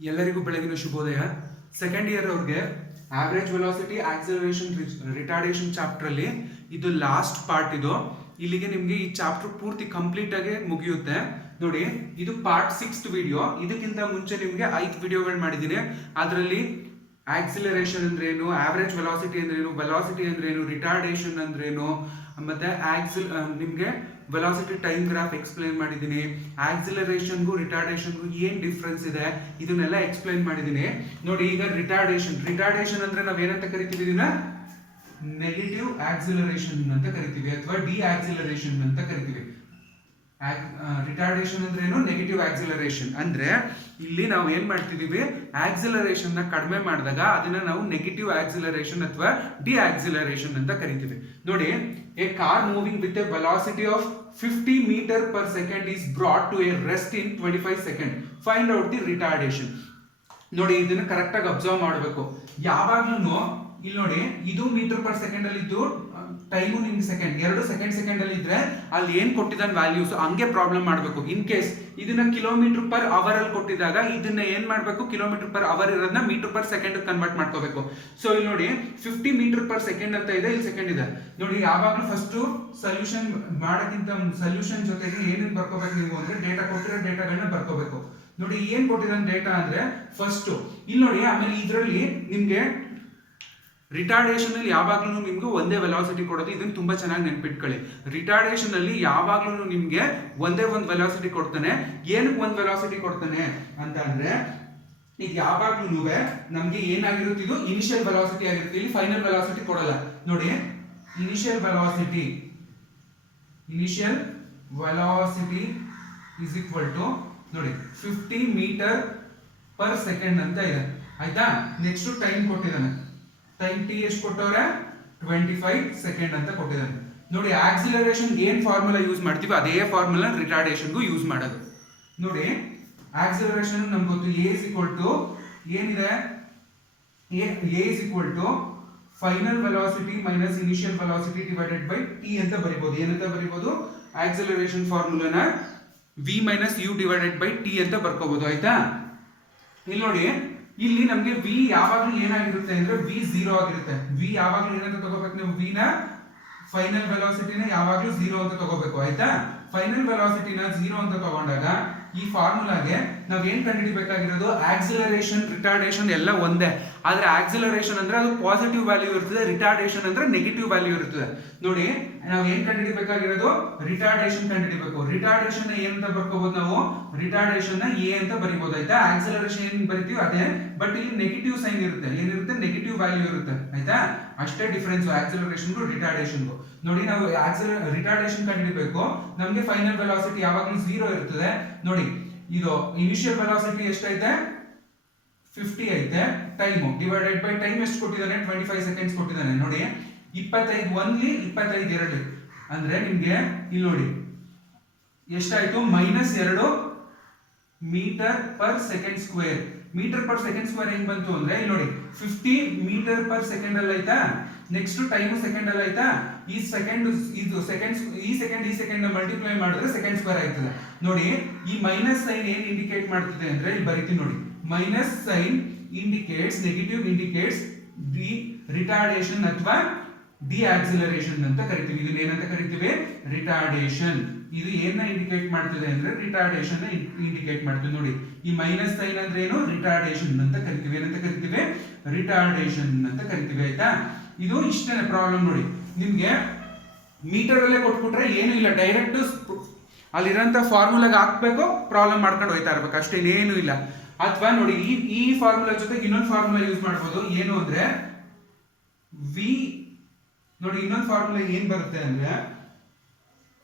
ಎಲ್ಲರಿಗೂ ಬೆಳಗಿನ ಶುಭೋದಯ. ಸೆಕೆಂಡ್ ಇಯರ್ ಅವ್ರಿಗೆ average velocity acceleration retardation chapter ಅಲ್ಲಿ ಇದು ಲಾಸ್ಟ್ ಪಾರ್ಟ್. ಇಲ್ಲಿಗೆ ನಿಮಗೆ ಈ ಚಾಪ್ಟರ್ ಪೂರ್ತಿ ಕಂಪ್ಲೀಟ್ ಆಗಿ ಮುಗಿಯುತ್ತೆ. ನೋಡಿ, ಇದು ಪಾರ್ಟ್ 6 ವಿಡಿಯೋ. ಇದಕ್ಕಿಂತ ಮುಂಚೆ ನಿಮಗೆ 5 ವಿಡಿಯೋಗಳು ಮಾಡಿದ್ದೀನಿ. ಅದರಲ್ಲಿ ಆಕ್ಸಿಲರೇಷನ್ ಅಂದ್ರೇನು, ಆವರೇಜ್ ವೆಲಾಸಿಟಿ ಅಂದ್ರೇನು, ವೆಲಾಸಿಟಿ ಅಂದ್ರೇನು, ರಿಟಾರ್ಡೇಷನ್ ಅಂದ್ರೇನು, ಮತ್ತೆ ನಿಮಗೆ ವೆಲಾಸಿಟಿ ಟೈಮ್ ಗ್ರಾಫ್ ಎಕ್ಸ್ಪ್ಲೈನ್ ಮಾಡಿದ್ದೀನಿ. ಆಕ್ಸಿಲರೇಷನ್ಗೂ ರಿಟಾರ್ಡೇಷನ್ಗೂ ಏನು ಡಿಫ್ರೆನ್ಸ್ ಇದೆ ಇದನ್ನೆಲ್ಲ ಎಕ್ಸ್ಪ್ಲೈನ್ ಮಾಡಿದ್ದೀನಿ. ನೋಡಿ, ಈಗ ರಿಟಾರ್ಡೇಷನ್ ಅಂದ್ರೆ ನಾವೇನಂತ ಕರಿತೀವಿ, ಇದನ್ನ ನೆಗೆಟಿವ್ ಆಕ್ಸಿಲರೇಷನ್ ಅಂತ ಕರಿತೀವಿ ಅಥವಾ ಡಿ ಆಕ್ಸಿಲರೇಷನ್ ಅಂತ ಕರಿತೀವಿ. ರಿಟಾರ್ಡೇಷನ್ ಅಂದ್ರೆ ಏನು? ನೆಗೆಟಿವ್ ಆಕ್ಸಿಲರೇಷನ್ ಅಂದ್ರೆ ಇಲ್ಲಿ ನಾವು ಏನ್ ಮಾಡ್ತಿದೀವಿ, ಆಕ್ಸಿಲರೇಷನ್ ನ ಕಡಿಮೆ ಮಾಡಿದಾಗ ಅದನ್ನ ನಾವು ನೆಗೆಟಿವ್ ಆಕ್ಸಿಲರೇಷನ್ ಅಥವಾ ಡಿ ಆಕ್ಸಿಲರೇಷನ್ ಅಂತ ಕರಿತೀವಿ. ನೋಡಿ, a car moving with a velocity of 50 metre per second is brought to a rest in 25 second. Find out the retardation. ನೋಡಿ, ಇದನ್ನ ಕರೆಕ್ಟ್ ಆಗಿ ಅಬ್ಸರ್ವ್ ಮಾಡಬೇಕು. ಯಾವಾಗ್ಲೂ ಇಲ್ಲಿ ನೋಡಿ, ಇದು ಮೀಟರ್ ಪರ್ ಸೆಕೆಂಡ್ ಅಲ್ಲಿ ಇದ್ದು ಟೈಮು ನಿಮ್ಗೆ ಸೆಕೆಂಡ್, 2 ಸೆಕೆಂಡ್ ಅಲ್ಲಿ ಇದ್ರೆ ಅಲ್ಲಿ ಏನ್ ಕೊಟ್ಟಿದ್ದಾನೆ ವ್ಯಾಲ್ಯೂಸ್ ಹಂಗೆ ಪ್ರಾಬ್ಲಮ್ ಮಾಡಬೇಕು. ಇನ್ ಕೇಸ್ ಇದನ್ನ ಕಿಲೋಮೀಟರ್ ಪರ್ ಅವರ್ ಅಲ್ಲಿ ಕೊಟ್ಟಿದಾಗ ಇದನ್ನ ಏನ್ ಮಾಡ್ಬೇಕು, ಕಿಲೋಮೀಟರ್ ಪರ್ ಅವರ್ ಇರೋದನ್ನ ಮೀಟರ್ ಪರ್ ಸೆಕೆಂಡ್ ಕನ್ವರ್ಟ್ ಮಾಡ್ಕೋಬೇಕು. ಸೊ ಇಲ್ಲಿ ನೋಡಿ 50 ಮೀಟರ್ ಪರ್ ಸೆಕೆಂಡ್ ಅಂತ ಇದೆ, ಇಲ್ಲಿ ಸೆಕೆಂಡ್ ಇದೆ. ನೋಡಿ, ಯಾವಾಗಲೂ ಫಸ್ಟ್ ಸೊಲ್ಯೂಷನ್ ಮಾಡೋಕ್ಕಿಂತ ಸೊಲ್ಯೂಷನ್ ಜೊತೆಗೆ ಏನೇನು ಬರ್ಕೋಬೇಕು ನೀವು ಅಂದ್ರೆ ಡೇಟಾ ಕೊಟ್ಟಿರೋ ಡೇಟಾಗಳನ್ನ ಬರ್ಕೋಬೇಕು. ನೋಡಿ, ಏನ್ ಕೊಟ್ಟಿರೋ ಡೇಟಾ ಅಂದ್ರೆ ಫಸ್ಟ್ ಇಲ್ಲಿ ನೋಡಿ, ಆಮೇಲೆ ಇದರಲ್ಲಿ ನಿಮ್ಗೆ ರಿಟಾರ್ಡೇಷನ್ ಅಲ್ಲಿ ಯಾವಾಗ್ಲೂ ನಿಮ್ಗೆ ಒಂದೇ ವೆಲಾಸಿಟಿ ಕೊಡೋದು. ಇದನ್ನ ತುಂಬಾ ಚೆನ್ನಾಗಿ ನೆನ್ಪಿಟ್ಕೊಳ್ಳಿ. ರಿಟಾರ್ಡೇಷನ್ ಅಲ್ಲಿ ಯಾವಾಗ್ಲೂ ನಿಮ್ಗೆ ಒಂದೇ ಒಂದು ವೆಲಾಸಿಟಿ ಕೊಡ್ತಾನೆ. ಏನಕ್ಕೆ ಒಂದು ವೆಲಾಸಿಟಿ ಕೊಡ್ತಾನೆ ಅಂತ ಅಂದ್ರೆ, ಇದು ಯಾವಾಗ್ಲೂ ನಮ್ಗೆ ಏನಾಗಿರುತ್ತೆ, ಇದು ಇನಿಷಿಯಲ್ ವೆಲಾಸಿಟಿ ಆಗಿರುತ್ತೆ. ಇಲ್ಲಿ ಫೈನಲ್ ವೆಲಾಸಿಟಿ ಕೊಡಲ್ಲ. ನೋಡಿ, initial velocity is equal to ನೋಡಿ 50 ಮೀಟರ್ ಪರ್ ಸೆಕೆಂಡ್ ಅಂತ ಇದೆ. ಆಯ್ತಾ? ನೆಕ್ಸ್ಟ್ ಟೈಮ್ ಕೊಟ್ಟಿದ್ದಾನೆ. ಟೈಮ್ ಟಿ ಎಷ್ಟು ಕೊಟ್ಟವ್ರೆ, 25 ಸೆಕೆಂಡ್ ಅಂತ ಕೊಟ್ಟಿದ್ದಾನೆ. ನೋಡಿ, ಆಕ್ಸಿಲರೇಷನ್ ಏನ್ ಫಾರ್ಮುಲಾ ಯೂಸ್ ಮಾಡ್ತೀವಿ ಅದೇ ಫಾರ್ಮುಲಾ ರಿಟಾರ್ಡೇಷನ್ಗೂ ಯೂಸ್ ಮಾಡೋದು. ನೋಡಿ, ಆಕ್ಸಿಲರೇಷನ್ ನಮ್ಗೆ ಗೊತ್ತು, ಎ ಇಸ್ ಈಕ್ವಲ್ ಟು ಏನಿದೆ, a is equal to final velocity minus initial velocity divided by t ಅಂತ ಬರಿಬಹುದು. ಏನಂತ ಬರಿಬಹುದು, ಆಕ್ಸಿಲರೇಷನ್ ಫಾರ್ಮುಲಾನ v minus u divided by t ಅಂತ ಬರ್ಕೋಬಹುದು. ಆಯ್ತಾ? ಇಲ್ಲಿ ನೋಡಿ, ಇಲ್ಲಿ ನಮ್ಗೆ ವಿ ಯಾವಾಗ್ಲೂ ಏನಾಗಿರುತ್ತೆ ಅಂದ್ರೆ ವಿ 0 ಆಗಿರುತ್ತೆ. ವಿ ಯಾವಾಗ್ಲೂ ಏನಂತ ತಗೋಬೇಕು, ನೀವು ವಿ ನ ಫೈನಲ್ ವೆಲಾಸಿಟಿನ ಯಾವಾಗ್ಲೂ 0 ಅಂತ ತಗೋಬೇಕು. ಆಯ್ತಾ? ಫೈನಲ್ ವೆಲಾಸಿಟಿನ 0 ಅಂತ ತಗೊಂಡಾಗ ಈ ಫಾರ್ಮುಲಾಗೆ ನಾವ್ ಏನ್ ಕಂಡುಹಿಡಿಬೇಕಾಗಿರೋದು, ಆಕ್ಸಿಲರೇಷನ್ ರಿಟಾರ್ಡೇಷನ್ ಎಲ್ಲ ಒಂದೇ. ಆದ್ರೆ ಆಕ್ಸಿಲರೇಷನ್ ಅಂದ್ರೆ ಅದು ಪಾಸಿಟಿವ್ ವ್ಯಾಲ್ಯೂ ಇರ್ತದೆ, ರಿಟಾರ್ಡೇಷನ್ ಅಂದ್ರೆ ನೆಗೆಟಿವ್ ವ್ಯಾಲ್ಯೂ ಇರ್ತದೆ. ನೋಡಿ, ನಾವ್ ಏನ್ ಕಂಡುಹಿಡಿಬೇಕಾಗಿರೋದು, ರಿಟಾರ್ಡೇಷನ್ ಕಂಡುಹಿಡಿಬೇಕು. ರಿಟಾರ್ಡೇಷನ್ ಏನಂತ ಬರ್ಕೋಬಹುದು ನಾವು, ರಿಟಾರ್ಡೇಷನ್ ನ ಎ ಅಂತ ಬರಿಬಹುದು. ಆಯ್ತಾ? ಆಕ್ಸಿಲರೇಷನ್ ಏನ್ ಬರಿತೀವಿ ಅದೇ, ಬಟ್ ಇಲ್ಲಿ ನೆಗೆಟಿವ್ ಸೈನ್ ಇರುತ್ತೆ. ಏನಿರುತ್ತೆ, ನೆಗೆಟಿವ್ ವ್ಯಾಲ್ಯೂ ಇರುತ್ತೆ. ಆಯ್ತಾ? ಅಷ್ಟೇ ಡಿಫರೆನ್ಸ್ ಆಕ್ಸಿಲರೇಷನ್ ರಿಟಾರ್ಡೇಷನ್. ನೋಡಿ, ನಾವು ರಿಟಾರ್ಡೇಷನ್ ಕಂಡುಹಿಡಿಬೇಕು. ನಮ್ಗೆ ಫೈನಲ್ ವೆಲಾಸಿಟಿ ಯಾವಾಗಲೂ 0 ಇರ್ತದೆ. ನೋಡಿ, ಇದು ಇನಿಷಿಯಲ್ ವೆಲಾಸಿಟಿ ಎಷ್ಟೈತೆ, 50 ಐತೆ. ಟೈಮ್ ಡಿವೈಡೆಡ್ ಬೈ ಟೈಮ್ ಎಷ್ಟು ಕೊಟ್ಟಿದ್ದಾನೆ, 25 ಸೆಕೆಂಡ್ಸ್ ಕೊಟ್ಟಿದ್ದಾನೆ. ನೋಡಿ, 25 ಒಂದ್ಲಿ 25 ಎರಡ್ಲಿ ಅಂದ್ರೆ ನಿಮ್ಗೆ ಇಲ್ಲಿ ನೋಡಿ ಎಷ್ಟಾಯ್ತು, -2 metre per second square. Metre per second square ಹೆಂಗ್ ಬಂತು ಅಂದ್ರೆ ಇಲ್ಲಿ ನೋಡಿ 50 ಮೀಟರ್ ಪರ್ ಸೆಕೆಂಡ್ ಅಲ್ಲಿ ಆಯ್ತಾ. ನೆಕ್ಸ್ಟ್ ಟೈಮ್ ಸೆಕೆಂಡ್ ಅಲ್ಲಿ ಆಯ್ತಾ. ಈ ಸೆಕೆಂಡ್ ಇದು ಸೆಕೆಂಡ್, ಈ ಸೆಕೆಂಡ್ ಮಲ್ಟಿಪ್ಲೈ ಮಾಡಿದ್ರೆ ಸೆಕೆಂಡ್ ಸ್ಕ್ವೇರ್ ಆಯ್ತದೆ. ನೋಡಿ, ಈ ಮೈನಸ್ ಸೈನ್ ಏನ್ ಇಂಡಿಕೇಟ್ ಮಾಡ್ತಿದೆ ಅಂದ್ರೆ ಇಲ್ಲಿ ಬರೀತೀನಿ ನೋಡಿ, minus sign indicates, negative indicates the retardation ಅಥವಾ ಡಿ ಆಕ್ಸಿಲರೇಷನ್ ಅಂತ ಕರಿತೀವಿ. ಇದನ್ನ ಏನಂತ ಕರಿತೀವಿ, ರಿಟಾರ್ಡೇಷನ್. ಇದು ಏನ ಇಂಡಿಕೇಟ್ ಮಾಡ್ತಿದೆ ಅಂದ್ರೆ ರಿಟಾರ್ಡೇಷನ್ ಇಂಡಿಕೇಟ್ ಮಾಡ್ತೀವಿ. ನೋಡಿ, ಈ ಮೈನಸ್ ಸೈನ್ ಅಂದ್ರೆ ಏನು, ರಿಟಾರ್ಡೇಷನ್ ಅಂತ ಕರಿತೀವಿ. ಏನಂತ ಕರಿತೀವಿ, ರಿಟಾರ್ಡೇಷನ್ ಅಂತ ಕರಿತೀವಿ. ಆಯ್ತಾ? ಇದು ಇಷ್ಟೇ ಪ್ರಾಬ್ಲಮ್. ನೋಡಿ, ನಿಮ್ಗೆ ಮೀಟರ್ ಅಲ್ಲೇ ಕೊಟ್ಬಿಟ್ರೆ ಏನು ಇಲ್ಲ, ಡೈರೆಕ್ಟ್ ಅಲ್ಲಿರೋಂಥ ಫಾರ್ಮುಲಾಗೆ ಹಾಕ್ಬೇಕು, ಪ್ರಾಬ್ಲಮ್ ಮಾಡ್ಕೊಂಡು ಹೋಯ್ತಾ ಇರ್ಬೇಕು, ಅಷ್ಟೇ, ಏನು ಇಲ್ಲ. ಅಥವಾ ನೋಡಿ, ಈ ಫಾರ್ಮುಲಾ ಜೊತೆಗೆ ಇನ್ನೊಂದು ಫಾರ್ಮುಲಾ ಯೂಸ್ ಮಾಡ್ಬೋದು. ಏನು ಅಂದ್ರೆ ವಿ, ನೋಡಿ ಇನ್ನೊಂದು ಫಾರ್ಮುಲಾ ಏನ್ ಬರುತ್ತೆ ಅಂದ್ರೆ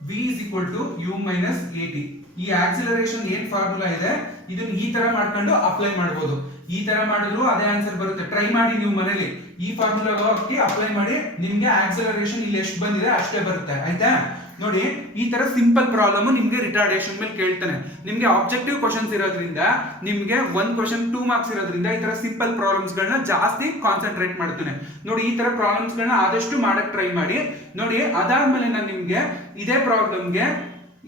v is equal to u minus at. ಈ ಆಕ್ಸಿಲರೇಷನ್ ಏನ್ ಫಾರ್ಮುಲಾ ಇದೆ ಇದನ್ನ ಈ ತರ ಮಾಡ್ಕೊಂಡು ಅಪ್ಲೈ ಮಾಡಬಹುದು. ಈ ತರ ಮಾಡಿದ್ರು ಅದೇ ಆನ್ಸರ್ ಬರುತ್ತೆ. ಟ್ರೈ ಮಾಡಿ ನೀವು ಮನೇಲಿ ಈ ಫಾರ್ಮುಲಾ ಹಾಕಿ ಅಪ್ಲೈ ಮಾಡಿ, ನಿಮ್ಗೆ ಆಕ್ಸಿಲರೇಷನ್ ಇಲ್ಲಿ ಎಷ್ಟು ಬಂದಿದೆ ಅಷ್ಟೇ ಬರುತ್ತೆ. ಆಯ್ತಾ? ನೋಡಿ, ಈ ತರ ಸಿಂಪಲ್ ಪ್ರಾಬ್ಲಮ್ ನಿಮ್ಗೆ ರಿಟಾರ್ಡೇಷನ್ ಮೇಲೆ ಕೇಳ್ತಾನೆ. ನಿಮ್ಗೆ ಆಬ್ಜೆಕ್ಟಿವ್ ಕ್ವಶನ್ಸ್ ಇರೋದ್ರಿಂದ, ನಿಮ್ಗೆ 1 ಕ್ವಶನ್ 2 ಮಾರ್ಕ್ಸ್ ಇರೋದ್ರಿಂದ ಈ ತರ ಸಿಂಪಲ್ ಪ್ರಾಬ್ಲಮ್ಸ್ ಗಳನ್ನ ಜಾಸ್ತಿ ಕಾನ್ಸಂಟ್ರೇಟ್ ಮಾಡ್ತಾನೆ. ನೋಡಿ, ಈ ತರ ಪ್ರಾಬ್ಲಮ್ಸ್ ಗಳನ್ನ ಆದಷ್ಟು ಮಾಡಕ್ ಟ್ರೈ ಮಾಡಿ. ನೋಡಿ, ಅದಾದ್ಮೇಲೆ ನಾನು ನಿಮ್ಗೆ ಇದೇ ಪ್ರಾಬ್ಲಮ್ಗೆ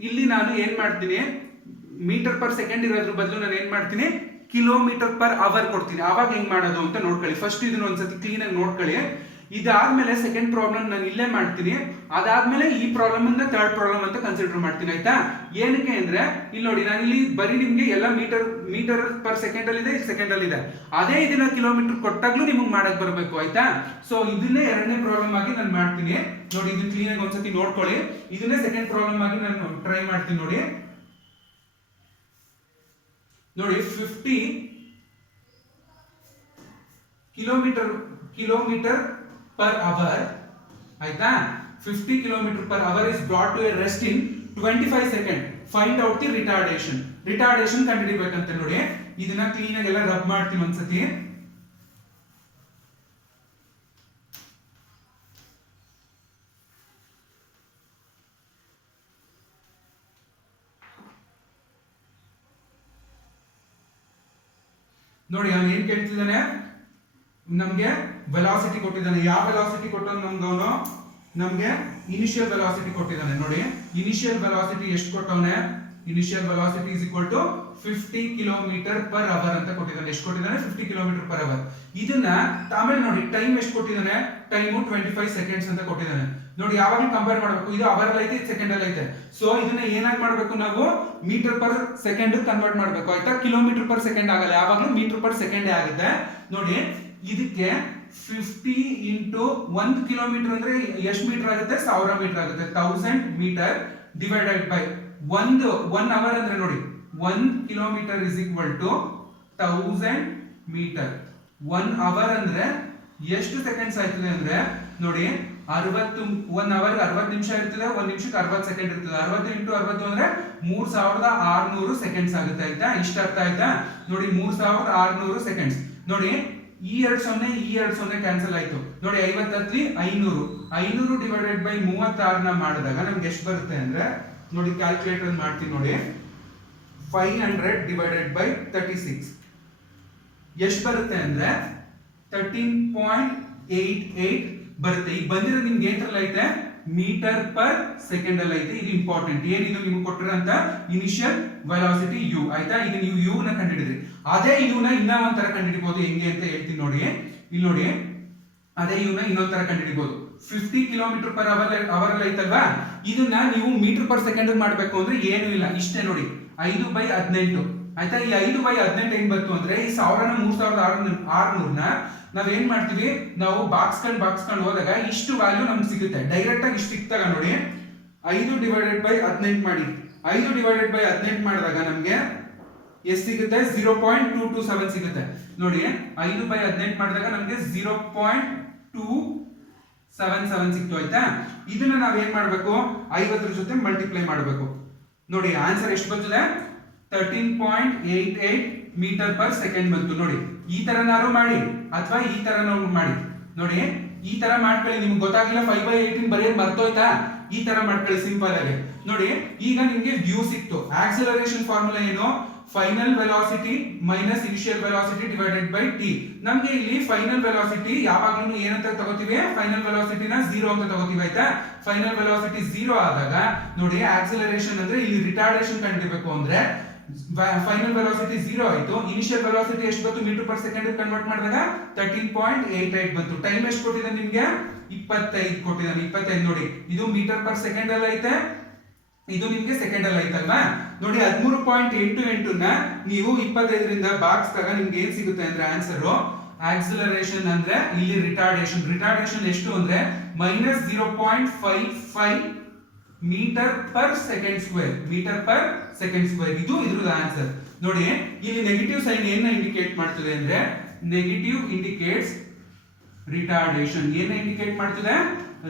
ಇಲ್ಲಿ ನಾನು ಏನ್ ಮಾಡ್ತೀನಿ, ಮೀಟರ್ ಪರ್ ಸೆಕೆಂಡ್ ಇರೋದ್ರ ಬದಲು ನಾನು ಏನ್ ಮಾಡ್ತೀನಿ, ಕಿಲೋಮೀಟರ್ ಪರ್ ಅವರ್ ಕೊಡ್ತೀನಿ. ಆವಾಗ ಹೆಂಗ್ ಮಾಡೋದು ಅಂತ ನೋಡ್ಕೊಳ್ಳಿ. ಫಸ್ಟ್ ಇದನ್ನ ಒಂದ್ಸತಿ ಕ್ಲೀನ್ ಆಗಿ ನೋಡ್ಕೊಳ್ಳಿ. ಇದಾದ್ಮೇಲೆ ಸೆಕೆಂಡ್ ಪ್ರಾಬ್ಲಮ್ ನಾನು ಇಲ್ಲೇ ಮಾಡ್ತೀನಿ. ಅದಾದ್ಮೇಲೆ ಈ ಪ್ರಾಬ್ಲಮ್ ಅನ್ನ ಥರ್ಡ್ ಪ್ರಾಬ್ಲಮ್ ಅಂತ ಕನ್ಸಿಡರ್ ಮಾಡ್ತೀನಿ. ಆಯ್ತಾ? ಏನಕ್ಕೆ ಅಂದ್ರೆ ಇಲ್ಲಿ ನೋಡಿ, ನಾನು ಇಲ್ಲಿ ಬರೀ ನಿಮ್ಗೆ ಎಲ್ಲ ಮೀಟರ್ ಪರ್ ಸೆಕೆಂಡ್ ಅಲ್ಲಿ ಇದೆ, ಸೆಕೆಂಡ್ ಅಲ್ಲಿ ಇದೆ. ಅದೇ ಇದನ್ನ ಕಿಲೋಮೀಟರ್ ಕೊಟ್ಟಾಗ್ಲೂ ನಿಮ್ಗೆ ಮಾಡಕ್ ಬರಬೇಕು. ಆಯ್ತಾ? ಸೊ ಇದನ್ನೇ ಎರಡನೇ ಪ್ರಾಬ್ಲಮ್ ಆಗಿ ನಾನು ಮಾಡ್ತೀನಿ. ನೋಡಿ, ಇದನ್ನ ಕ್ಲೀನ್ ಆಗಿ ಒಂದ್ಸತಿ ನೋಡ್ಕೊಳ್ಳಿ. ಇದನ್ನೇ ಸೆಕೆಂಡ್ ಪ್ರಾಬ್ಲಮ್ ಆಗಿ ನಾನು ಟ್ರೈ ಮಾಡ್ತೀನಿ. ನೋಡಿ 50 ಕಿಲೋಮೀಟರ್ per hour. ಆಯ್ತಾ? 50 kilometre per hour is brought to a rest in 25 seconds. Find out the retardation. Retardation ಕಂಡುಹಿಡಿಬೇಕಂತ ನೋಡಿ. ಇದನ್ನ ಕ್ಲೀನ್ ಆಗಿ ಎಲ್ಲ ರಬ್ ಮಾಡ್ತೀನಿ ಒಂದ್ಸತಿ. ನೋಡಿ, ಅವನು ಏನ್ ಕೇಳ್ತಿದ್ದಾನೆ, ನಮ್ಗೆ ವೆಲಾಸಿಟಿ ಕೊಟ್ಟಿದ್ದಾನೆ. ಯಾವ ವೆಲಾಸಿಟಿ ಕೊಟ್ಟನು ನಮ್ಗೆ? ನಮ್ಗೆ ಇನಿಷಿಯಲ್ ವೆಲಾಸಿಟಿ ಕೊಟ್ಟಿದ್ದಾನೆ. ನೋಡಿ, ಇನಿಷಿಯಲ್ ವೆಲಾಸಿಟಿ ಎಷ್ಟು ಕೊಟ್ಟವನೆ? Initial velocity is equal to 50 kilometre per hour ಅಂತ ಕೊಟ್ಟಿದ್ದಾನೆ. ಎಷ್ಟು ಕೊಟ್ಟಿದ್ದಾನೆ? 50 ಕಿಲೋಮೀಟರ್ ಪರ್ ಅವರ್. ಇದನ್ನ ಆಮೇಲೆ ನೋಡಿ, ಟೈಮ್ ಎಷ್ಟು ಕೊಟ್ಟಿದ್ದಾನೆ? ಟೈಮು 25 ಸೆಕೆಂಡ್ಸ್ ಅಂತ ಕೊಟ್ಟಿದ್ದಾನೆ. ನೋಡಿ, ಯಾವಾಗ ಕಂಪೇರ್ ಮಾಡಬೇಕು? ಇದು ಅವರ್ ಅಲ್ಲಿ ಐತೆ, ಸೆಕೆಂಡ್ ಅಲ್ಲಿ ಐತೆ. ಸೊ ಇದನ್ನ ಏನಾಗಿ ಮಾಡಬೇಕು ನಾವು? ಮೀಟರ್ ಪರ್ ಸೆಕೆಂಡ್ ಕನ್ವರ್ಟ್ ಮಾಡಬೇಕು. ಆಯ್ತಾ? ಕಿಲೋಮೀಟರ್ ಪರ್ ಸೆಕೆಂಡ್ ಆಗಲ್ಲ, ಯಾವಾಗಲೂ ಮೀಟರ್ ಪರ್ ಸೆಕೆಂಡ್ ಆಗುತ್ತೆ. ನೋಡಿ, ಇದಕ್ಕೆ 50 ಇಂಟು 1 ಕಿಲೋಮೀಟರ್ ಅಂದ್ರೆ ಎಷ್ಟು ಮೀಟರ್ ಆಗುತ್ತೆ? 1000 ಮೀಟರ್ ಆಗುತ್ತೆ. 1000 ಮೀಟರ್ ಡಿವೈಡೆಡ್ ಬೈ 1 ಅವರ್ ಅಂದ್ರೆ ನೋಡಿ, 1 kilometre is equal to 1000 metre. 1 hour ಅಂದ್ರೆ ಎಷ್ಟು ಸೆಕೆಂಡ್ಸ್ ಆಯ್ತದೆ ಅಂದ್ರೆ ನೋಡಿ, 1 ಅವರ್ 60 ನಿಮಿಷ ಇರ್ತದೆ, 1 ನಿಮಿಷಕ್ಕೆ 60 ಸೆಕೆಂಡ್ ಇರ್ತದೆ. 60 ಇಂಟು 60 ಅಂದ್ರೆ 3600 ಸೆಕೆಂಡ್ಸ್ ಆಗುತ್ತೆ. ಆಯ್ತಾ? ಇಷ್ಟ ಅರ್ಥ ಆಯ್ತಾ? ನೋಡಿ, 3600 ಸೆಕೆಂಡ್ಸ್. ನೋಡಿ, ಈ 2 ಕ್ಯಾನ್ಸಲ್ ಆಯ್ತು. ನೋಡಿ, 50 500 ಡಿವೈಡೆಡ್ ಬೈ 36 ಮಾಡಿದಾಗ ನಮ್ಗೆ ಎಷ್ಟು ಬರುತ್ತೆ ಅಂದ್ರೆ ನೋಡಿ, ಕ್ಯಾಲ್ಕುಲೇಟರ್ ಮಾಡ್ತೀನಿ. ನೋಡಿ, 500 ಡಿವೈಡೆಡ್ ಬೈ 36 ಎಷ್ಟು ಬರುತ್ತೆ ಅಂದ್ರೆ 13.88 ಬರುತ್ತೆ. ಈಗ ಬಂದಿರೋ ನಿಮ್ಗೆ ಏನ್ರಲ್ಲಿ ಐತೆ? ಮೀಟರ್ ಪರ್ ಸೆಕೆಂಡ್ ಅಲ್ಲಿ ಐತೆ. ಇದು ಇಂಪಾರ್ಟೆಂಟ್. ಏನಿದು ನಿಮ್ಗೆ ಕೊಟ್ಟಿರೋಂತ ಇನಿಷಿಯಲ್ ವೆಲಾಸಿಟಿ ಯು. ಆಯ್ತಾ? ಈಗ ನೀವು ಯು ನ ಕಂಡುಹಿಡಿದ್ರಿ. ಅದೇ ಯು ನ ಇನ್ನ ಒಂಥರ ಕಂಡುಹಿಡಿಬಹುದು. ಹೆಂಗೆ ಅಂತ ಹೇಳ್ತೀನಿ ನೋಡಿ. ಇಲ್ಲಿ ನೋಡಿ, ಅದೇ ಯು ನ ಇನ್ನೊಂದ್ ತರ ಕಂಡುಹಿಡಿಬಹುದು. 50 ಕಿಲೋಮೀಟರ್ ಪರ್ ಅವರ್ ಅಲ್ಲಿ ಐತಲ್ವಾ, ಇದನ್ನ ನೀವು ಮೀಟರ್ ಪರ್ ಸೆಕೆಂಡ್ ಮಾಡ್ಬೇಕು ಅಂದ್ರೆ ಏನು ಇಲ್ಲ, ಇಷ್ಟೇ ನೋಡಿ, 5/18. ಆಯ್ತಾ? ಈ 5/18 ಹೆಂಗ್ ಬಂತು ಅಂದ್ರೆ ಈ 1000ನ 3600ನ ನಾವೇನ್ ಮಾಡ್ತೀವಿ, ನಾವು ಬಾಕ್ಸ್ಕೊಂಡು ಹೋದಾಗ ಇಷ್ಟು ವ್ಯಾಲ್ಯೂ ನಮ್ಗೆ ಸಿಗುತ್ತೆ. ಡೈರೆಕ್ಟ್ ಆಗಿ ಇಷ್ಟು ಸಿಕ್ತಾಗ ನೋಡಿ, 5 ಡಿವೈಡೆಡ್ ಬೈ 18 ಮಾಡಿ. 5 ಡಿವೈಡೆಡ್ ಬೈ 18 ಮಾಡಿದಾಗ ನಮ್ಗೆ ಎಷ್ಟು ಸಿಗುತ್ತೆ? 0.227 ಸಿಗುತ್ತೆ. ನೋಡಿ, 5/18 ಮಾಡಿದಾಗ ನಮ್ಗೆ 0.277 ಸಿಕ್ತು. ಆಯ್ತಾ? ಇದನ್ನ ನಾವೇನ್ ಮಾಡ್ಬೇಕು? 50 ಜೊತೆ ಮಲ್ಟಿಪ್ಲೈ ಮಾಡಬೇಕು. ನೋಡಿ, ಆನ್ಸರ್ ಎಷ್ಟು ಬರ್ತದೆ? 13.88 ಮೀಟರ್ ಪರ್ ಸೆಕೆಂಡ್ ಬಂತು. ನೋಡಿ, ಈ ತರನಾರು ಮಾಡಿ ಅಥವಾ ಈ ತರನಾರು ಮಾಡಿ. ನೋಡಿ, ಈ ತರ ಮಾಡ್ಕೊಳ್ಳಿ. ನಿಮ್ಗೆ ಗೊತ್ತಾಗಿಲ್ಲ 5/18 ಬರೆಯೋದು ಮರ್ತೋಯ್ತಾ? ಈ ತರ ಮಾಡ್ಕೊಳ್ಳಿ ಸಿಂಪಲ್ ಆಗಿ. ನೋಡಿ, ಈಗ ನಿಮ್ಗೆ ವ್ಯೂ ಸಿಕ್ತು. ಆಕ್ಸಿಲರೇಷನ್ ಫಾರ್ಮುಲಾ ಏನು? Final velocity minus initial velocity divided by T. ನಮ್ಗೆ ಇಲ್ಲಿ ಫೈನಲ್ ವೆಲಾಸಿಟಿ ಯಾವಾಗ್ಲೂ ಏನಂತ ತಗೋತೀವಿ? ಫೈನಲ್ ವೆಲಾಸಿಟಿನ 0 ಅಂತ ತಗೋತೀವಿ. ಆಯ್ತಾ? ಫೈನಲ್ ವೆಲಾಸಿಟಿ 0 ಆದಾಗ ನೋಡಿ, ಆಕ್ಸಿಲರೇಷನ್ ಅಂದ್ರೆ ಇಲ್ಲಿ ರಿಟಾರ್ಡೇಷನ್ ಕಂಡುಹಿಡಿಬೇಕು ಅಂದ್ರೆ ಫೈನಲ್ ವೆಲಾಸಿಟಿ 0 ಆಯ್ತು. ಇನಿಷಿಯಲ್ ವೆಲಾಸಿಟಿ ಎಷ್ಟು ಬಂತು? ಮೀಟರ್ ಪರ್ ಸೆಕೆಂಡ್ ಕನ್ವರ್ಟ್ ಮಾಡಿದಾಗ 13.88 ಬಂತು. ಟೈಮ್ ಎಷ್ಟು ಕೊಟ್ಟಿದ್ದಾನೆ ನಿಮ್ಗೆ? 25 ಕೊಟ್ಟಿದ್ದಾನೆ. 25 ನೋಡಿ, ಇದು ಮೀಟರ್ ಪರ್ ಸೆಕೆಂಡ್ ಅಲ್ಲಿ ಐತೆ, ಇದು ನಿಮ್ಗೆ ಸೆಕೆಂಡ್ ಅಲ್ಲಿ ಐತಲ್ವಾ? ನೋಡಿ, 13.88 ನ ನೀವು 25ರಿಂದ ಭಾಗಿಸಿದಾಗ ನಿಮ್ಗೆ ಏನ್ ಸಿಗುತ್ತೆ ಅಂದ್ರೆ ಆನ್ಸರ್ ಆಕ್ಸಿಲರೇಷನ್ ಅಂದ್ರೆ ಇಲ್ಲಿ ರಿಟಾರ್ಡೇಷನ್ ಎಷ್ಟು ಅಂದ್ರೆ -0.55 ಮೀಟರ್ ಪರ್ ಸೆಕೆಂಡ್ ಸ್ಕ್ವೇರ್. ಇದು ಇದ್ರದ ಆನ್ಸರ್. ನೋಡಿ, ಇಲ್ಲಿ ನೆಗೆಟಿವ್ ಸೈನ್ ಏನ ಇಂಡಿಕೇಟ್ ಮಾಡ್ತದೆ ಅಂದ್ರೆ ನೆಗೆಟಿವ್ ಇಂಡಿಕೇಟ್ಸ್ ರಿಟಾರ್ಡೇಷನ್. ಏನ ಇಂಡಿಕೇಟ್ ಮಾಡ್ತದೆ?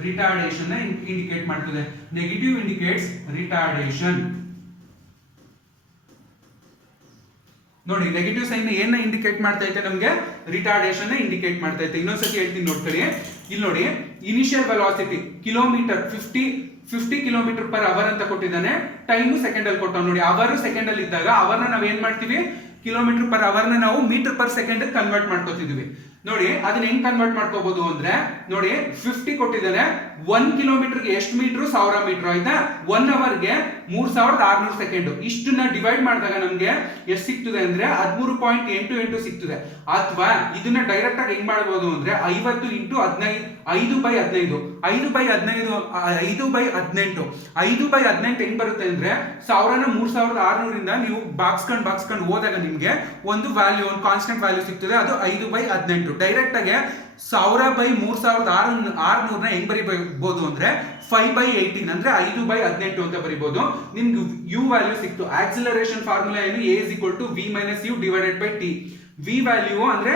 ರಿಟಾರ್ಡೇಷನ್ ನ ಇಂಡಿಕೇಟ್ ಮಾಡ್ತದೆ. Negative indicates retardation. ನೋಡಿ, ನೆಗೆಟಿವ್ ಸೈನ್ ಏನ ಇಂಡಿಕೇಟ್ ಮಾಡ್ತಾ ಐತೆ? ನಮ್ಗೆ ರಿಟಾರ್ಡೇಷನ್ ನ ಇಂಡಿಕೇಟ್ ಮಾಡ್ತಾ ಐತೆ. ಇನ್ನೊಂದ್ಸತಿ ಹೇಳ್ತೀನಿ ನೋಡ್ಕೊಳ್ಳಿ. ಇಲ್ಲಿ ನೋಡಿ, initial velocity kilometre 50 kilometre per hour ಅಂತ ಕೊಟ್ಟಿದ್ದಾನೆ. ಟೈಮು ಸೆಕೆಂಡ್ ಅಲ್ಲಿ ಕೊಟ್ಟ. ನೋಡಿ, ಅವರ್ ಸೆಕೆಂಡ್ ಅಲ್ಲಿ ಇದ್ದಾಗ ಅವರ್ನ ನಾವ್ ಏನ್ ಮಾಡ್ತೀವಿ? ಕಿಲೋಮೀಟರ್ ಪರ್ ಅವರ್ನ ನಾವು ಮೀಟರ್ ಪರ್ ಸೆಕೆಂಡ್ ಕನ್ವರ್ಟ್ ಮಾಡ್ಕೋತಿದ್ವಿ. ನೋಡಿ, ಅದನ್ನ ಹೆಂಗ್ ಕನ್ವರ್ಟ್ ಮಾಡ್ಕೋಬಹುದು ಅಂದ್ರೆ ನೋಡಿ, 50 ಕೊಟ್ಟಿದ್ದಾನೆ. 1 ಕಿಲೋಮೀಟರ್ಗೆ ಎಷ್ಟು ಮೀಟರ್? 1000 ಮೀಟರ್. ಆಯ್ತಾ? 1 ಅವರ್ಗೆ 3600 ಸೆಕೆಂಡ್. ಇಷ್ಟನ್ನ ಡಿವೈಡ್ ಮಾಡಿದಾಗ ನಮಗೆ ಎಷ್ಟು ಸಿಗ್ತದೆ ಅಂದ್ರೆ 13.88 ಸಿಗ್ತದೆ. ಅಥವಾ ಇದನ್ನ ಡೈರೆಕ್ಟ್ ಆಗಿ ಹೆಂಗ್ ಮಾಡಬಹುದು ಅಂದ್ರೆ 50 ಇಂಟು 15 5/15 5/15 5/18 5/18 ಹೆಂಗ್ ಬರುತ್ತೆ ಅಂದ್ರೆ 3600 ಇಂದ ನೀವು ಬಾಕ್ಸ್ಕೊಂಡು ಹೋದಾಗ ನಿಮ್ಗೆ ಒಂದು ವ್ಯಾಲ್ಯೂ, ಒಂದು ಕಾನ್ಸ್ಟೆಂಟ್ ವ್ಯಾಲ್ಯೂ ಸಿಗ್ತದೆ, ಅದು 5/18. ಡೈರೆಕ್ಟ್ ಆಗಿ 1000/3600 ಹೆಂಗ್ ಬರಿಬಹುದು ಅಂದ್ರೆ 5/18 ಅಂದ್ರೆ 5/18 ಅಂತ ಬರಿಬಹುದು. ನಿಮ್ಗೆ ಯು ವ್ಯಾಲ್ಯೂ ಸಿಕ್ತು. ಆಕ್ಸಿಲರೇಷನ್ ಫಾರ್ಮುಲಾ ಏನು? a = v - u / t. v value ಅಂದ್ರೆ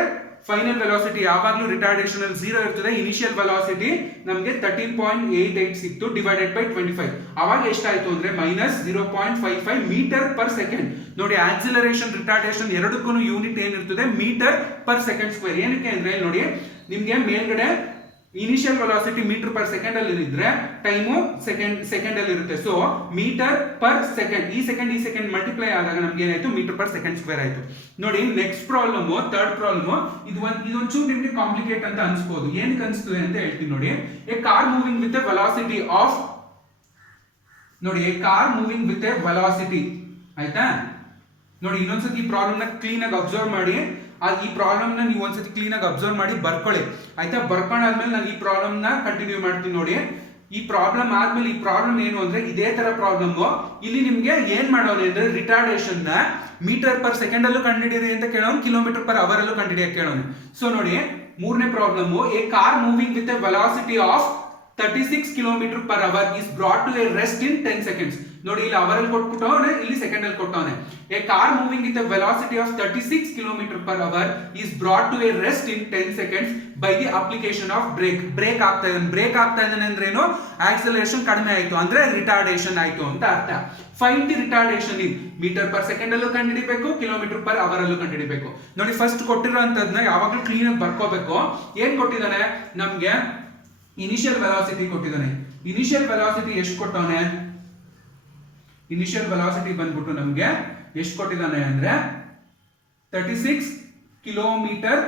ಫೈನಲ್ ವೆಲಾಸಿಟಿ ಯಾವಾಗಲೂ ರಿಟಾರ್ಡೇಷನ್ ಅಲ್ಲಿ 0 ಇರ್ತದೆ. ಇನಿಷಿಯಲ್ ವೆಲಾಸಿಟಿ ನಮಗೆ 13.88 ಸಿಕ್ತು ಡಿವೈಡೆಡ್ ಬೈ 25. ಅವಾಗ ಎಷ್ಟಾಯ್ತು ಅಂದ್ರೆ -0.55 ಮೀಟರ್ ಪರ್ ಸೆಕೆಂಡ್. ನೋಡಿ, ಆಕ್ಸಿಲರೇಷನ್ ರಿಟಾರ್ಡೇಷನ್ ಎರಡಕ್ಕೂ ಯೂನಿಟ್ ಏನಿರ್ತದೆ? Metre per second square. ಏನಕ್ಕೆ ಅಂದ್ರೆ ನೋಡಿ, ನಿಮ್ಗೆ ಮೇಲ್ಗಡೆ initial velocity metre per second ಅಲ್ಲಿ ಇದ್ರೆ ಟೈಮು ಸೆಕೆಂಡ್ ಅಲ್ಲಿ ಇರುತ್ತೆ. ಸೊ ಮೀಟರ್ ಪರ್ ಸೆಕೆಂಡ್, ಈ ಸೆಕೆಂಡ್ ಮಲ್ಟಿಪ್ಲೈ ಆದಾಗ ನಮ್ಗೆ ಏನಾಯ್ತು? ಮೀಟರ್ ಪರ್ ಸೆಕೆಂಡ್ ಸ್ಕ್ವೇರ್ ಆಯ್ತು. ನೋಡಿ, ನೆಕ್ಸ್ಟ್ ಪ್ರಾಬ್ಲಮ್, ಥರ್ಡ್ ಪ್ರಾಬ್ಲಮ್. ಇದೊಂಚೂರು ನಿಮ್ಗೆ ಕಾಂಪ್ಲಿಕೇಟ್ ಅಂತ ಅನ್ಸ್ಬೋದು. ಏನಕ್ಕೆ ಅನ್ಸ್ತದೆ ಅಂತ ಹೇಳ್ತೀನಿ ನೋಡಿ. A car moving with a velocity of, ನೋಡಿ, a car moving with a velocity, ಆಯ್ತಾ? ನೋಡಿ, ಇನ್ನೊಂದ್ಸತಿ ಈ ಪ್ರಾಬ್ಲಮ್ ನ ಕ್ಲೀನ್ ಆಗಿ ಅಬ್ಸರ್ವ್ ಮಾಡಿ. ಈ ಪ್ರಾಬ್ಲಮ್ ನ ನೀವು ಒಂದ್ಸತಿ ಕ್ಲೀನ್ ಆಗಿ ಅಬ್ಸರ್ವ್ ಮಾಡಿ ಬರ್ಕೊಳ್ಳಿ, ಆಯ್ತಾ? ಬರ್ಕೊಂಡಾದ್ಮೇಲೆ ನಾನು ಈ ಪ್ರಾಬ್ಲಮ್ ನ ಕಂಟಿನ್ಯೂ ಮಾಡ್ತೀನಿ. ನೋಡಿ, ಈ ಪ್ರಾಬ್ಲಮ್ ಆದ್ಮೇಲೆ ಈ ಪ್ರಾಬ್ಲಮ್ ಏನು ಅಂದ್ರೆ ಇದೇ ತರ ಪ್ರಾಬ್ಲಮ್. ಇಲ್ಲಿ ನಿಮ್ಗೆ ಏನ್ ಮಾಡೋಣ ಅಂದ್ರೆ ರಿಟಾರ್ಡೇಷನ್ ನ ಮೀಟರ್ ಪರ್ ಸೆಕೆಂಡ್ ಅಲ್ಲೂ ಕಂಡುಹಿಡಿಯಿರಿ ಅಂತ ಕೇಳೋನು, ಕಿಲೋಮೀಟರ್ ಪರ್ ಅವರ್ ಅಲ್ಲೂ ಕಂಡುಹಿಡಿಯಕ್ಕೆ ಕೇಳೋನು. ಸೊ ನೋಡಿ, ಮೂರನೇ problem, A car moving with a velocity of 36 km per hour is brought to a rest in 10 seconds. ನೋಡಿ, ಇಲ್ಲಿ ಅವರ್ ಅಲ್ಲಿ ಕೊಟ್ಬಿಟ್ಟವನೆ, ಇಲ್ಲಿ ಸೆಕೆಂಡ್ ಅಲ್ಲಿ ಕೊಟ್ಟವನೆ. A car moving with a velocity of 36 km per hour is brought to a rest in 10 seconds by the application of brake. Brake ಆಗ್ತಾ ಇದ್ದಾನೆ ಅಂದ್ರೆ ಏನು? ಆಕ್ಸಲರೇಷನ್ ಕಡಿಮೆ ಆಯ್ತು ಅಂದ್ರೆ ರಿಟಾರ್ಡೇಷನ್ ಆಯ್ತು ಅಂತ ಅರ್ಥ. Find the retardation in metre per second ಅಲ್ಲೂ ಕಂಡುಹಿಡಿಬೇಕು, ಕಿಲೋಮೀಟರ್ ಪರ್ ಅವರ್ ಅಲ್ಲೂ ಕಂಡುಹಿಡಿಬೇಕು. ನೋಡಿ, ಫಸ್ಟ್ ಕೊಟ್ಟಿರೋಂಥದ್ನ ಯಾವಾಗಲೂ ಕ್ಲೀನ್ ಆಗಿ ಬರ್ಕೋಬೇಕು. ಏನ್ ಕೊಟ್ಟಿದ್ದಾನೆ ನಮ್ಗೆ? ಇನಿಷಿಯಲ್ ವೆಲಾಸಿಟಿ ಕೊಟ್ಟಿದ್ದಾನೆ. ಇನಿಷಿಯಲ್ ವೆಲಾಸಿಟಿ ಎಷ್ಟು ಕೊಟ್ಟವನೆ? ಇನಿಷಿಯಲ್ ವೆಲಾಸಿಟಿ ಬಂದ್ಬಿಟ್ಟು ನಮ್ಗೆ ಎಷ್ಟು ಕೊಟ್ಟಿದ್ದಾನೆ ಅಂದ್ರೆ 36 ಕಿಲೋಮೀಟರ್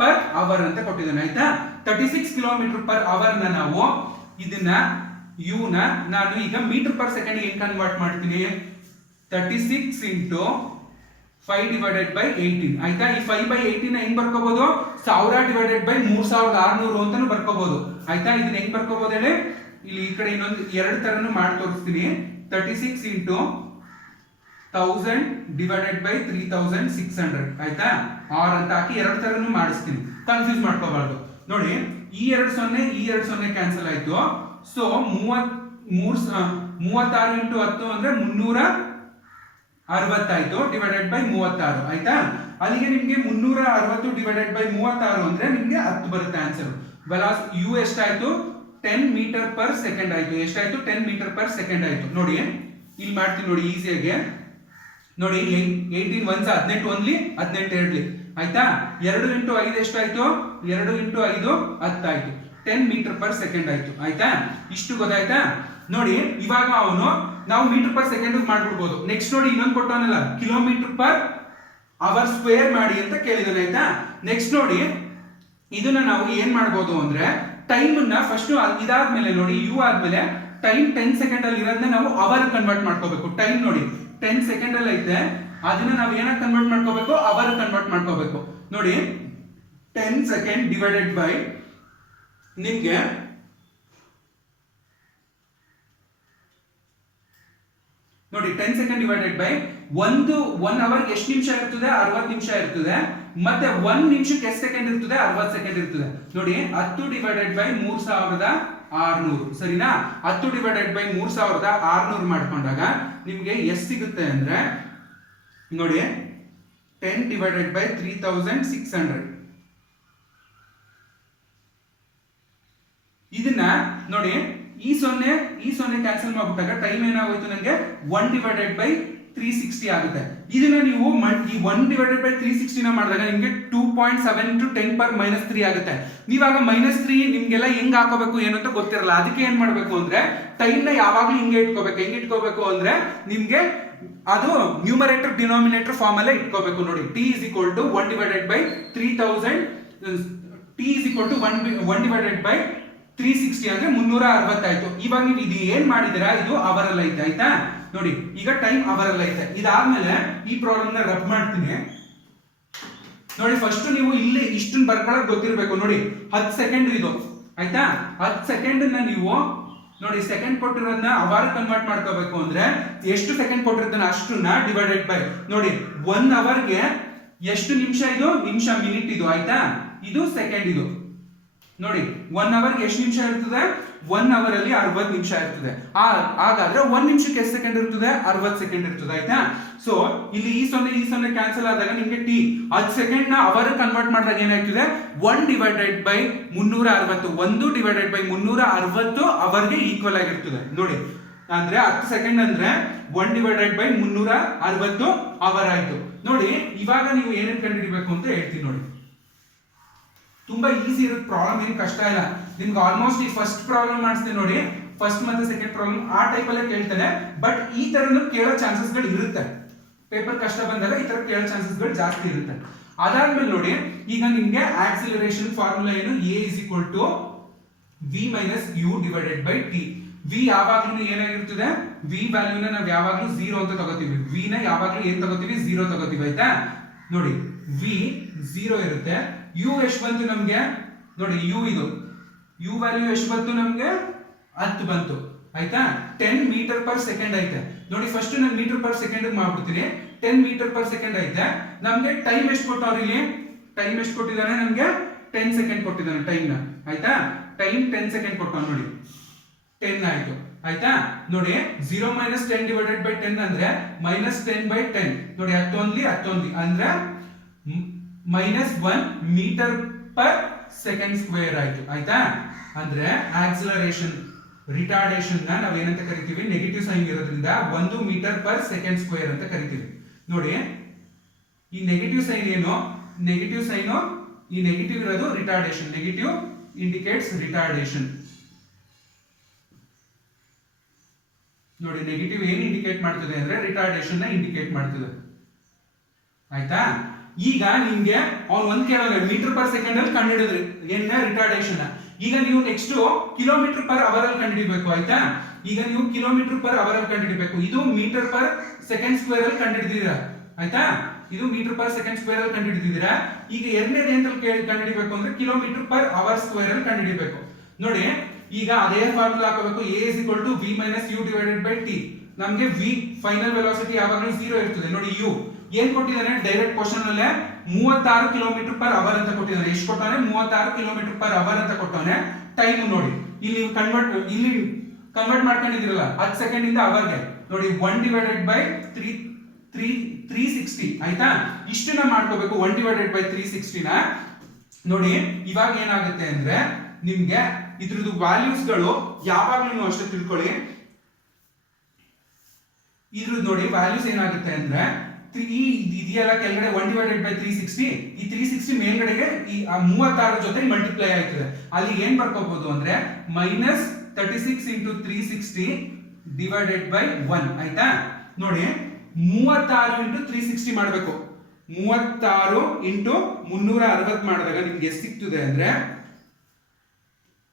ಪರ್ ಅವರ್ ಅಂತ ಕೊಟ್ಟಿದ್ದಾನೆ, ಆಯ್ತಾ? 36 ಕಿಲೋಮೀಟರ್ ಪರ್ ಅವರ್ ನ ನಾವು ಇದನ್ನ ಯು ನ ನಾನು ಈಗ ಮೀಟರ್ ಪರ್ ಸೆಕೆಂಡ್ ಹೆಂಗ್ ಕನ್ವರ್ಟ್ ಮಾಡ್ತೀನಿ? 36 ಇಂಟು 5/18, ಆಯ್ತಾ? ಈ 5/18 ಹೆಂಗ್ ಬರ್ಕೋಬಹುದು? 1000 ಡಿವೈಡೆಡ್ ಬೈ 3600 ಅಂತಾನು ಬರ್ಕೋಬಹುದು, ಆಯ್ತಾ? ಇದನ್ನ ಹೆಂಗ್ ಬರ್ಕೋಬಹುದು ಹೇಳಿ? ಇಲ್ಲಿ ಈ ಕಡೆ ಇನ್ನೊಂದು ಎರಡು ತರನು ಮಾಡಿ ತೋರಿಸ್ತೀನಿ. 36 ಇಂಟು 1000 ಡಿವೈಡೆಡ್ ಬೈ 3600, ಆಯ್ತಾ? ಆರ್ ಅಂತ ಹಾಕಿ ಎರಡು ತರನು ಮಾಡಿಸ್ತೀನಿ, ಕನ್ಫ್ಯೂಸ್ ಮಾಡ್ಕೋಬಾರ್ದು. ನೋಡಿ, ಈ 2 0 ಕ್ಯಾನ್ಸಲ್ ಆಯ್ತು. ಸೊ 36 ಇಂಟು 10 ಅಂದ್ರೆ 360 ಆಯ್ತು, ಡಿವೈಡೆಡ್ ಬೈ 36, ಆಯ್ತಾ? ಅಲ್ಲಿಗೆ ನಿಮ್ಗೆ 360 ಡಿವೈಡೆಡ್ ಬೈ 36 ಅಂದ್ರೆ ನಿಮ್ಗೆ 10 ಬರುತ್ತೆ ಆನ್ಸರ್. ಯು ಎಷ್ಟಾಯ್ತು? 10 ಮೀಟರ್ ಪರ್ ಸೆಕೆಂಡ್ ಆಯ್ತು. ಎಷ್ಟಾಯ್ತು? 10 ಮೀಟರ್ ಪರ್ ಸೆಕೆಂಡ್ ಆಯ್ತು. ನೋಡಿ, ಇಲ್ಲಿ ಮಾಡ್ತೀನಿ ನೋಡಿ ಈಸಿಯಾಗಿ. ನೋಡಿ, 18 1 18 ಓನ್ಲಿ 18 ಎರಡ್ಲಿ, ಆಯ್ತಾ? 2 ಇಂಟು 5 ಎಷ್ಟಾಯ್ತು? 2 ಇಂಟು 5 10 ಆಯ್ತು. 10 ಮೀಟರ್ ಪರ್ ಸೆಕೆಂಡ್ ಆಯ್ತು, ಆಯ್ತಾ? ಇಷ್ಟು ಗೊತ್ತಾಯ್ತಾ? ನೋಡಿ, ಇವಾಗ ನಾವು ಮೀಟರ್ ಪರ್ ಸೆಕೆಂಡ್ ಮಾಡ್ಬಿಡ್ಬೋದು. ನೆಕ್ಸ್ಟ್ ನೋಡಿ, ಇನ್ನೊಂದು ಕೊಟ್ಟವನಲ್ಲ, ಕಿಲೋಮೀಟರ್ ಪರ್ ಅವರ್ ಸ್ಕ್ವೇರ್ ಮಾಡಿ ಅಂತ ಕೇಳಿದಾನೆ, ಆಯ್ತಾ? ನೆಕ್ಸ್ಟ್ ನೋಡಿ, ಇದನ್ನ ನಾವು ಏನ್ ಮಾಡ್ಬೋದು ಅಂದ್ರೆ ಟೈಮ್ ನ ಫಸ್ಟ್ ಇದಾದ್ಮೇಲೆ ನೋಡಿ, ಯು ಆದ್ಮೇಲೆ ಟೈಮ್ 10 ಸೆಕೆಂಡ್ ಅಲ್ಲಿ ಇರೋದನ್ನ ನಾವು ಅವರ್ ಕನ್ವರ್ಟ್ ಮಾಡ್ಕೋಬೇಕು. ಟೈಮ್ ನೋಡಿ 10 ಸೆಕೆಂಡ್ ಅಲ್ಲಿ ಐತೆ, ಅದನ್ನ ನಾವು ಏನಕ್ಕೆ ಕನ್ವರ್ಟ್ ಮಾಡ್ಕೋಬೇಕು? ಅವರ್ ಕನ್ವರ್ಟ್ ಮಾಡ್ಕೋಬೇಕು. ನೋಡಿ, 10 ಸೆಕೆಂಡ್ ಡಿವೈಡೆಡ್ ಬೈ ನಿಮ್ಗೆ ನೋಡಿ 10 ಸೆಕೆಂಡ್ ಡಿವೈಡೆಡ್ ಬೈ 1 ಅವರ್ ಎಷ್ಟು ನಿಮಿಷ ಇರ್ತದೆ? 60 ನಿಮಿಷ ಇರ್ತದೆ. ಮತ್ತೆ 1 ನಿಮಿಷಕ್ಕೆ ಎಷ್ಟು ಸೆಕೆಂಡ್ ಇರ್ತದೆ? 60 ಸೆಕೆಂಡ್ ಇರ್ತದೆ. ನೋಡಿ, 10 ಡಿವೈಡೆಡ್ ಬೈ 3600, ಸರಿನಾ? 10 ಡಿವೈಡೆಡ್ ಬೈ 3600 ಮಾಡ್ಕೊಂಡಾಗ ನಿಮ್ಗೆ ಎಷ್ಟು ಸಿಗುತ್ತೆ ಅಂದ್ರೆ ನೋಡಿ 10 ಡಿವೈಡೆಡ್ ಬೈ 3600. ಇದನ್ನ ನೋಡಿ, ಈ 0 ಕ್ಯಾನ್ಸಲ್ ಮಾಡ್ಬಿಟ್ಟಾಗ ಟೈಮ್ ಏನಾಗೋಯ್ತು ನನಗೆ? 1 ಡಿವೈಡೆಡ್ ಬೈ 360 ಆಗುತ್ತೆ. ಇದನ್ನ ನೀವು ಈ 1 ಡಿವೈಡೆಡ್ ಬೈ 360 ನ ಮಾಡಿದಾಗ ನಿಮಗೆ 2.7 into 10 ಪವರ್ -3 ಆಗುತ್ತೆ. ನೀವಾಗ -3 ನಿಮ್ಗೆಲ್ಲ ಹೆಂಗ್ ಹಾಕೋಬೇಕು ಏನು ಅಂತ ಗೊತ್ತಿರಲ್ಲ. ಅದಕ್ಕೆ ಏನ್ ಮಾಡ್ಬೇಕು ಅಂದ್ರೆ ಟೈಮ್ ನ ಯಾವಾಗ್ಲೂ ಹಿಂಗೆ ಇಟ್ಕೋಬೇಕು ಅಂದ್ರೆ ನಿಮ್ಗೆ ಅದು ನ್ಯೂಮರೇಟರ್ ಡಿನಾಮಿನೇಟರ್ ಫಾರ್ಮ್ ಅಲ್ಲೇ ಇಟ್ಕೋಬೇಕು. ನೋಡಿ, t is equal to 1 divided by 3000, t is equal to 1 divided by 360 ಅಂದ್ರೆ 360 ಆಯ್ತು. ಇವಾಗ ನೀವು ಇದು ಏನ್ ಮಾಡಿದಿರಾ? ಇದು ಅವರ್ ಅಲ್ಲಿ ಐತೆ, ಆಯ್ತಾ? ನೋಡಿ ಈಗ ಟೈಮ್ ಅವರ್ ಅಲ್ಲಿ ಐತೆ. ಇದಾದ್ಮೇಲೆ ಈ ಪ್ರಾಬ್ಲಮ್ ನ ರಬ್ ಮಾಡ್ತೀನಿ ನೋಡಿ. ಫಸ್ಟ್ ನೀವು ಇಲ್ಲಿ ಇಷ್ಟನ್ನ ಬರ್ಕೊಳಕ್ ಗೊತ್ತಿರ್ಬೇಕು ನೋಡಿ. 10 ಸೆಕೆಂಡ್ ಇದು ಆಯ್ತಾ. 10 ಸೆಕೆಂಡ್ ನೀವು ನೋಡಿ ಸೆಕೆಂಡ್ ಕೊಟ್ಟಿರೋದನ್ನ ಅವರ್ ಕನ್ವರ್ಟ್ ಮಾಡ್ಕೋಬೇಕು ಅಂದ್ರೆ ಎಷ್ಟು ಸೆಕೆಂಡ್ ಕೊಟ್ಟಿರ್ತಾನೆ ಅಷ್ಟನ್ನ ಡಿವೈಡೆಡ್ ಬೈ ನೋಡಿ 1 ಅವರ್ಗೆ ಎಷ್ಟು ನಿಮಿಷ ಇದು ನಿಮಿಷ ಮಿನಿಟ್ ಇದು ಆಯ್ತಾ. ಇದು ಸೆಕೆಂಡ್ ಇದು ನೋಡಿ 1 ಅವರ್ಗೆ ಎಷ್ಟು ನಿಮಿಷ ಇರ್ತದೆ 1 ಅವರ್ ಅಲ್ಲಿ 60 ನಿಮಿಷ ಇರ್ತದೆ. ಹಾಗಾದ್ರೆ 1 ನಿಮಿಷಕ್ಕೆ ಎಷ್ಟು ಸೆಕೆಂಡ್ ಇರ್ತದೆ 60 ಸೆಕೆಂಡ್ ಇರ್ತದೆ ಆಯ್ತಾ. ಸೊ ಇಲ್ಲಿ ಈ 0 ಕ್ಯಾನ್ಸಲ್ ಆದಾಗ ನಿಮ್ಗೆ ಟಿ 10 ಸೆಕೆಂಡ್ ನ ಅವರ್ ಕನ್ವರ್ಟ್ ಮಾಡಿದಾಗ ಏನಾಗ್ತದೆ 1 ಡಿವೈಡೆಡ್ ಬೈ 360 1 ಡಿವೈಡೆಡ್ ಬೈ 360 ಅವರ್ಗೆ ಈಕ್ವಲ್ ಆಗಿರ್ತದೆ ನೋಡಿ. ಅಂದ್ರೆ 10 ಸೆಕೆಂಡ್ ಅಂದ್ರೆ 1 ಡಿವೈಡೆಡ್ ಬೈ 360 ಅವರ್ ಆಯ್ತು ನೋಡಿ. ಇವಾಗ ನೀವು ಏನೇನು ಕಂಡುಹಿಡಿಬೇಕು ಅಂತ ಹೇಳ್ತೀನಿ ನೋಡಿ. ತುಂಬಾ ಈಸಿ ಇರುತ್ತೆ ಪ್ರಾಬ್ಲಮ್, ಏನು ಕಷ್ಟ ಇಲ್ಲ ನಿಮ್ಗೆ. ಆಲ್ಮೋಸ್ಟ್ ಈ ಫಸ್ಟ್ ಪ್ರಾಬ್ಲಮ್ ಮಾಡಿಸ್ತೀನಿ ನೋಡಿ. ಫಸ್ಟ್ ಮತ್ತೆ ಸೆಕೆಂಡ್ ಪ್ರಾಬ್ಲಮ್ ಆ ಟೈಪ್ ಅಲ್ಲೇ ಕೇಳ್ತಾನೆ, ಬಟ್ ಈ ತರನು ಕೇಳೋ ಚಾನ್ಸಸ್ ಗಳು ಇರುತ್ತೆ. ಪೇಪರ್ ಕಷ್ಟ ಬಂದಾಗ ಈ ತರ ಕೇಳೋ ಚಾನ್ಸಸ್ ಗಳು ಜಾಸ್ತಿ ಇರುತ್ತೆ. ಅದಾದ್ಮೇಲೆ ನೋಡಿ ಈಗ ನಿಮ್ಗೆ ಆಕ್ಸಿಲರೇಷನ್ ಫಾರ್ಮುಲಾ ಏನು a is equal to v minus u divided by t. v ಯಾವಾಗ್ಲೂ ಏನಾಗಿರ್ತದೆ v ವ್ಯಾಲ್ಯೂನ ನಾವು ಯಾವಾಗ್ಲೂ 0 ಅಂತ ತಗೋತೀವಿ. v ನ ಯಾವಾಗ್ಲೂ ಏನ್ ತಗೋತೀವಿ 0 ತಗೋತೀವಿ ಆಯ್ತಾ. ನೋಡಿ v 0 ಇರುತ್ತೆ. u ಎಷ್ಟು ಬಂತು ನಮ್ಗೆ ನೋಡಿ. u ವ್ಯಾಲ್ಯೂ ಎಷ್ಟು ಬಂತು ನಮ್ಗೆ 10 ಬಂತು ಆಯ್ತಾ. 10 ಮೀಟರ್ ಪರ್ ಸೆಕೆಂಡ್ ಐತೆ ನೋಡಿ. ಫಸ್ಟ್ ನಾನು ಮೀಟರ್ ಪರ್ ಸೆಕೆಂಡ್ ಮಾಡ್ಬಿಡ್ತೀನಿ. 10 ಮೀಟರ್ ಪರ್ ಸೆಕೆಂಡ್ ಐತೆ. ನಮ್ಗೆ ಟೈಮ್ ಎಷ್ಟು ಕೊಟ್ಟವ್ರು ಇಲ್ಲಿ ಟೈಮ್ ಎಷ್ಟು ಕೊಟ್ಟಿದ್ದಾನೆ ನಮ್ಗೆ 10 ಸೆಕೆಂಡ್ ಕೊಟ್ಟಿದ್ದಾನೆ ಟೈಮ್ ನ ಆಯ್ತಾ. ಟೈಮ್ 10 ಸೆಕೆಂಡ್ ಕೊಟ್ಟವ್ ನೋಡಿ 10 ಆಯ್ತು ಆಯ್ತಾ. ನೋಡಿ 0 - 10 ಡಿವೈಡೆಡ್ ಬೈ 10 ಅಂದ್ರೆ -10/10 ನೋಡಿ. 10 ಅಂದ್ರೆ -1 ಮೀಟರ್ ಪರ್ ಸೆಕೆಂಡ್ ಸ್ಕ್ವೇರ್ ಆಯ್ತು ಆಯ್ತಾ. ಅಂದ್ರೆ ಆಕ್ಸಿಲರೇಷನ್ ರಿಟಾರ್ಡೇಷನ್ ನ ನಾವ್ ಏನಂತ ಕರಿತೀವಿ ನೆಗೆಟಿವ್ ಸೈನ್ ಇರೋದ್ರಿಂದ 1 ಮೀಟರ್ ಪರ್ ಸೆಕೆಂಡ್ ಸ್ಕ್ವೇರ್ ಅಂತ ಕರಿತೀವಿ ನೋಡಿ. ಈ ನೆಗೆಟಿವ್ ಸೈನ್ ಏನು ನೆಗೆಟಿವ್ ಸೈನು ಈ ನೆಗೆಟಿವ್ ಇರೋದು ರಿಟಾರ್ಡೇಷನ್. ನೆಗೆಟಿವ್ ಇಂಡಿಕೇಟ್ಸ್ ರಿಟಾರ್ಡೇಷನ್ ನೋಡಿ. ನೆಗೆಟಿವ್ ಏನು ಇಂಡಿಕೇಟ್ ಮಾಡ್ತದೆ ಅಂದ್ರೆ ರಿಟಾರ್ಡೇಷನ್ ನ ಇಂಡಿಕೇಟ್ ಮಾಡ್ತದೆ ಆಯ್ತಾ. ಈಗ ನಿಮ್ಗೆ ಅವ್ನು ಒಂದ್ ಕೇಳೋಣ ಮೀಟರ್ ಪರ್ ಸೆಕೆಂಡ್ ಅಲ್ಲಿ ಕಂಡುಹಿಡಿದ್ರಿ ಏನ ರಿಟಾರ್ಡೇಷನ್. ಈಗ ನೀವು ನೆಕ್ಸ್ಟ್ ಕಿಲೋಮೀಟರ್ ಪರ್ ಅವರ್ ಅಲ್ಲಿ ಕಂಡುಹಿಡಿಬೇಕು ಆಯ್ತಾ. ಈಗ ನೀವು ಕಿಲೋಮೀಟರ್ ಪರ್ ಅವರ್ ಅಲ್ಲಿ ಕಂಡುಹಿಡಿಬೇಕು. ಇದು ಮೀಟರ್ ಪರ್ ಸೆಕೆಂಡ್ ಸ್ಕ್ವೇರ್ ಅಲ್ಲಿ ಕಂಡುಹಿಡಿದಿರಾ ಆಯ್ತಾ. ಇದು ಮೀಟರ್ ಪರ್ ಸೆಕೆಂಡ್ ಸ್ಕ್ವೇರ್ ಅಲ್ಲಿ ಕಂಡುಹಿಡಿದಿರಾ. ಈಗ ಎರಡನೇದು ಅಂತ ಕಂಡುಹಿಡಿಬೇಕು ಅಂದ್ರೆ ಕಿಲೋಮೀಟರ್ ಪರ್ ಅವರ್ ಸ್ಕ್ವೇರ್ ಅಲ್ಲಿ ಕಂಡುಹಿಡಿಬೇಕು ನೋಡಿ. ಈಗ ಅದೇ ಫಾರ್ಮುಲಾ ಹಾಕಬೇಕು. a is equal to v minus u divided by t. ನಮಗೆ v ಫೈನಲ್ ವೆಲಾಸಿಟಿ ಯಾವಾಗಲೂ 0 ಇರ್ತದೆ ನೋಡಿ. u ಏನ್ ಕೊಟ್ಟಿದ್ದಾನೆ ಡೈರೆಕ್ಟ್ ಕ್ವಶನ್ ಅಲ್ಲೇ 36 ಕಿಲೋಮೀಟರ್ ಪರ್ ಅವರ್ ಅಂತ ಕೊಟ್ಟಿದ್ದಾನೆ. ಎಷ್ಟು ಕೊಟ್ಟಾನೆ 36 ಕಿಲೋಮೀಟರ್ ಪರ್ ಅವರ್ ಅಂತ ಕೊಟ್ಟಾನೆ. ಟೈಮ್ ನೋಡಿ ಇಲ್ಲಿ ಕನ್ವರ್ಟ್ ಮಾಡ್ಕೊಂಡಿದಿರಲ್ಲ 10 ಸೆಕೆಂಡ್ ಇಂದ ಅವರ್ಗೆ ನೋಡಿ 1 ಡಿವೈಡೆಡ್ ಬೈ 360 ಆಯ್ತಾ. ಇಷ್ಟನ್ನ ಮಾಡ್ಕೋಬೇಕು 1 ಡಿವೈಡೆಡ್ ಬೈ 360 ನ ನೋಡಿ. ಇವಾಗ ಏನಾಗುತ್ತೆ ಅಂದ್ರೆ ನಿಮ್ಗೆ ಇದ್ರದ್ದು ವ್ಯಾಲ್ಯೂಸ್ ಗಳು ಯಾವಾಗ್ಲೂ ಅಷ್ಟೇ ತಿಳ್ಕೊಳ್ಳಿ. ಇದ್ರದ್ದು ನೋಡಿ ವ್ಯಾಲ್ಯೂಸ್ ಏನಾಗುತ್ತೆ ಅಂದ್ರೆ ಇದೆಯಲ್ಲ ಕೆಳಗಡೆ 1 ಡಿವೈಡೆಡ್ ಬೈ 360 ಈ 360 ಮೇಲ್ಗಡೆಗೆ ಈ 36 ಜೊತೆ ಮಲ್ಟಿಪ್ಲೈ ಆಯ್ತದೆ. ಅಲ್ಲಿ ಏನ್ ಬರ್ಕೋಬಹುದು ಅಂದ್ರೆ -36 into 360 ಡಿವೈಡೆಡ್ ಬೈ 1 ಆಯ್ತಾ. ನೋಡಿ 36 into 360 ಮಾಡಬೇಕು. 36 into 360 ಮಾಡಿದಾಗ ನಿಮ್ಗೆ ಎಷ್ಟು ಸಿಗ್ತದೆ ಅಂದ್ರೆ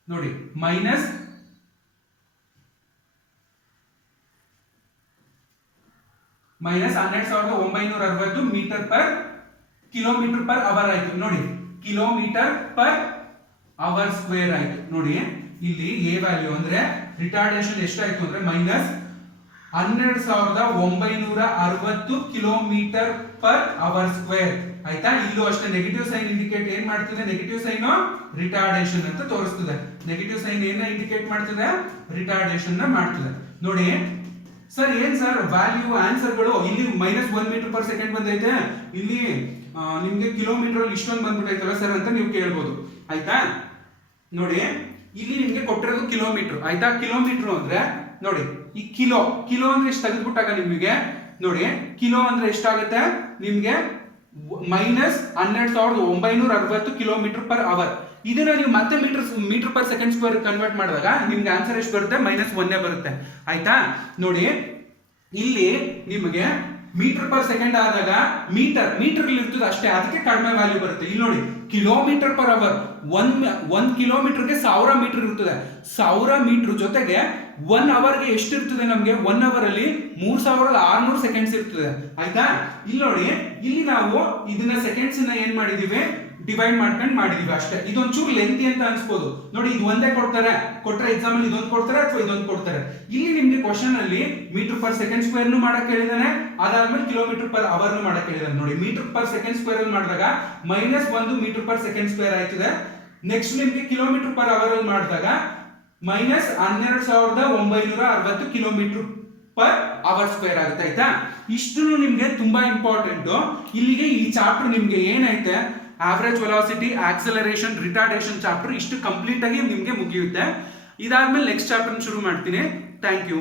ನೋಡಿ -12,960 metre per kilometre per hour ಆಯ್ತು ನೋಡಿ. ಕಿಲೋಮೀಟರ್ ಪರ್ ಅವರ್ ಸ್ಕ್ವೇರ್ ಆಯ್ತು ನೋಡಿ. ಇಲ್ಲಿ ಎ ವ್ಯಾಲ್ಯೂ ಅಂದ್ರೆ ರಿಟಾರ್ಡೇಷನ್ ಎಷ್ಟಾಯ್ತು ಅಂದ್ರೆ -12,960 ಕಿಲೋಮೀಟರ್ ಪರ್ ಅವರ್ ಸ್ಕ್ವೇರ್ ಆಯ್ತಾ. ಇಲ್ಲೂ ಅಷ್ಟೇ ನೆಗೆಟಿವ್ ಸೈನ್ ಇಂಡಿಕೇಟ್ ಏನ್ ಮಾಡ್ತದೆ ನೆಗೆಟಿವ್ ಸೈನ್ ರಿಟಾರ್ಡೇಷನ್ ಅಂತ ತೋರಿಸ್ತದೆ. ನೆಗೆಟಿವ್ ಸೈನ್ ಏನ ಇಂಡಿಕೇಟ್ ಮಾಡ್ತದೆ ರಿಟಾರ್ಡೇಷನ್ ನ ಮಾಡ್ತದೆ ನೋಡಿ. ಸರ್ ಏನ್ ಸರ್ ವ್ಯಾಲ್ಯೂ ಆನ್ಸರ್ ಗಳು ಇಲ್ಲಿ -1 ಮೀಟರ್ ಪರ್ ಸೆಕೆಂಡ್ ಬಂದೈತೆ, ಇಲ್ಲಿ ನಿಮ್ಗೆ ಕಿಲೋಮೀಟರ್ ಅಲ್ಲಿ ಇಷ್ಟೊಂದು ಬಂದ್ಬಿಟ್ಟೈತಲ್ಲ ಸರ್ ಅಂತ ನೀವು ಕೇಳ್ಬೋದು ಆಯ್ತಾ. ನೋಡಿ ಇಲ್ಲಿ ನಿಮ್ಗೆ ಕೊಟ್ಟಿರೋದು ಕಿಲೋಮೀಟರ್ ಆಯ್ತಾ. ಕಿಲೋಮೀಟರ್ ಅಂದ್ರೆ ನೋಡಿ ಈ ಕಿಲೋ ಅಂದ್ರೆ ಎಷ್ಟು ತೆಗೆದ್ಬಿಟ್ಟಾಗ ನಿಮಗೆ ನೋಡಿ ಕಿಲೋ ಅಂದ್ರೆ ಎಷ್ಟಾಗುತ್ತೆ ನಿಮ್ಗೆ -12,960 ಕಿಲೋಮೀಟರ್ ಪರ್ ಅವರ್. ಇದನ್ನ ನೀವು ಮತ್ತೆ metre per second square convert ಮಾಡಿದಾಗ ನಿಮ್ಗೆ ಆನ್ಸರ್ ಎಷ್ಟು ಬರುತ್ತೆ -1 ಬರುತ್ತೆ ಆಯ್ತಾ. ನೋಡಿ ಇಲ್ಲಿ ನಿಮಗೆ ಮೀಟರ್ ಪರ್ ಸೆಕೆಂಡ್ ಆದಾಗ ಮೀಟರ್ ಇರ್ತದೆ ಅಷ್ಟೇ, ಅದಕ್ಕೆ ಕಡಿಮೆ ವ್ಯಾಲ್ಯೂ ಬರುತ್ತೆ. ಇಲ್ಲಿ ನೋಡಿ ಕಿಲೋಮೀಟರ್ ಪರ್ ಅವರ್ 1 ಕಿಲೋಮೀಟರ್ಗೆ 1000 ಮೀಟರ್ ಇರ್ತದೆ. 1000 ಮೀಟರ್ ಜೊತೆಗೆ 1 ಅವರ್ಗೆ ಎಷ್ಟಿರ್ತದೆ ನಮಗೆ 1 ಅವರ್ ಅಲ್ಲಿ 3600 ಸೆಕೆಂಡ್ಸ್ ಇರ್ತದೆ ಆಯ್ತಾ. ಇಲ್ಲಿ ನೋಡಿ, ಇಲ್ಲಿ ನಾವು ಇದನ್ನ ಸೆಕೆಂಡ್ಸ್ ಏನ್ ಮಾಡಿದೀವಿ, ಡಿವೈಡ್ ಮಾಡ್ಕೊಂಡು ಮಾಡಿದೀವಿ ಅಷ್ಟೇ. ಇದೊಂಚೂರು ಲೆಂತಿ ಅಂತ ಅನ್ಸ್ಬೋದು ನೋಡಿ, ಇದು ಒಂದೇ ಕೊಡ್ತಾರೆ, ಕೊಟ್ಟರೆ ಎಕ್ಸಾಮ್ ಅಲ್ಲಿ ಇದೊಂದು ಕೊಡ್ತಾರೆ ಅಥವಾ ಇದೊಂದು ಕೊಡ್ತಾರೆ. ಇಲ್ಲಿ ನಿಮ್ಗೆ ಕ್ವಶನ್ ಅಲ್ಲಿ ಮೀಟರ್ ಪರ್ ಸೆಕೆಂಡ್ ಸ್ಕ್ವೇರ್ ಮಾಡಕ್ ಹೇಳಿದಾನೆ, ಅದಾದ್ಮೇಲೆ ಕಿಲೋಮೀಟರ್ ಪರ್ ಅವರ್ ಮಾಡಕ್ ಹೇಳಿದಾನೆ. ನೋಡಿ, ಮೀಟರ್ ಪರ್ ಸೆಕೆಂಡ್ ಸ್ಕ್ವೇರ್ ಅಲ್ಲಿ ಮಾಡಿದಾಗ -1 ಮೀಟರ್ ಪರ್ ಸೆಕೆಂಡ್ ಸ್ಕ್ವೇರ್ ಆಯ್ತದೆ. ನೆಕ್ಸ್ಟ್ ನಿಮ್ಗೆ ಕಿಲೋಮೀಟರ್ ಪರ್ ಅವರ್ ಅಲ್ಲಿ ಮಾಡಿದಾಗ -12960 ಕಿಲೋಮೀಟರ್ ಪರ್ ಅವರ್ ಸ್ಕ್ವೇರ್ ಆಗುತ್ತೆ ಆಯ್ತಾ. ಇಷ್ಟು ನಿಮ್ಗೆ ತುಂಬಾ ಇಂಪಾರ್ಟೆಂಟ್. ಇಲ್ಲಿಗೆ ಈ ಚಾಪ್ಟರ್ ನಿಮ್ಗೆ ಏನೈತೆ, average velocity, acceleration, retardation chapter ಇಷ್ಟು ಕಂಪ್ಲೀಟ್ ಆಗಿ ನಿಮ್ಗೆ ಮುಗಿಯುತ್ತೆ. ಇದಾದ್ಮೇಲೆ ನೆಕ್ಸ್ಟ್ ಚಾಪ್ಟರ್ ಶುರು ಮಾಡ್ತೀನಿ. Thank you.